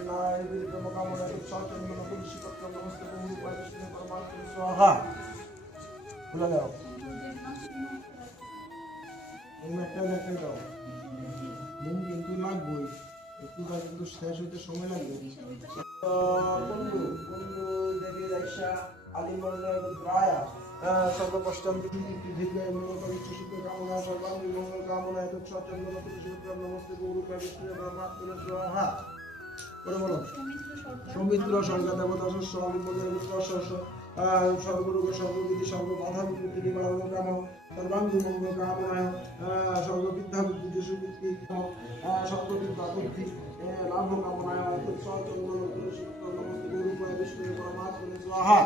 नारायण कामना चंद्र तुलसी पत्र नमस्ते विष्णु परमात्मा स्वाहा खुला जाओ একটা দেখে দাও মুখ কিন্তু লাগবেই একটুটা কিন্তু শেষ হতে সময় লাগবে বন্ধু বন্ধু দেবী রাইসা আলিমন্ডল রায়া সর্বকষ্টান্ত ধীরে মঙ্গল সুখ কামনা সর্বাঙ্গী মঙ্গল কামনা এত চন্দ্র তুলসী পত্র নমস্তে গুরু বিষ্ণু পরমাত্মা স্বাহা করে বলো সৌমিত্র সংজ্ঞা দেবতা শস্য আলিমন্ডল শস্য সর্বরোগ সর্ববিধি সর্ববাধা বিপত্তি নিবারণ কাম সর্বাঙ্গী মঙ্গল কামনায় সর্ববিদ্যা বুদ্ধি সুবুদ্ধি সর্ববিদ্যা বুদ্ধি লাভ কামনায় চন্দ্র তুলসী পত্র নমস্তে গুরু বিষ্ণু পরমাত্মা স্বাহা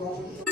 स्वाहा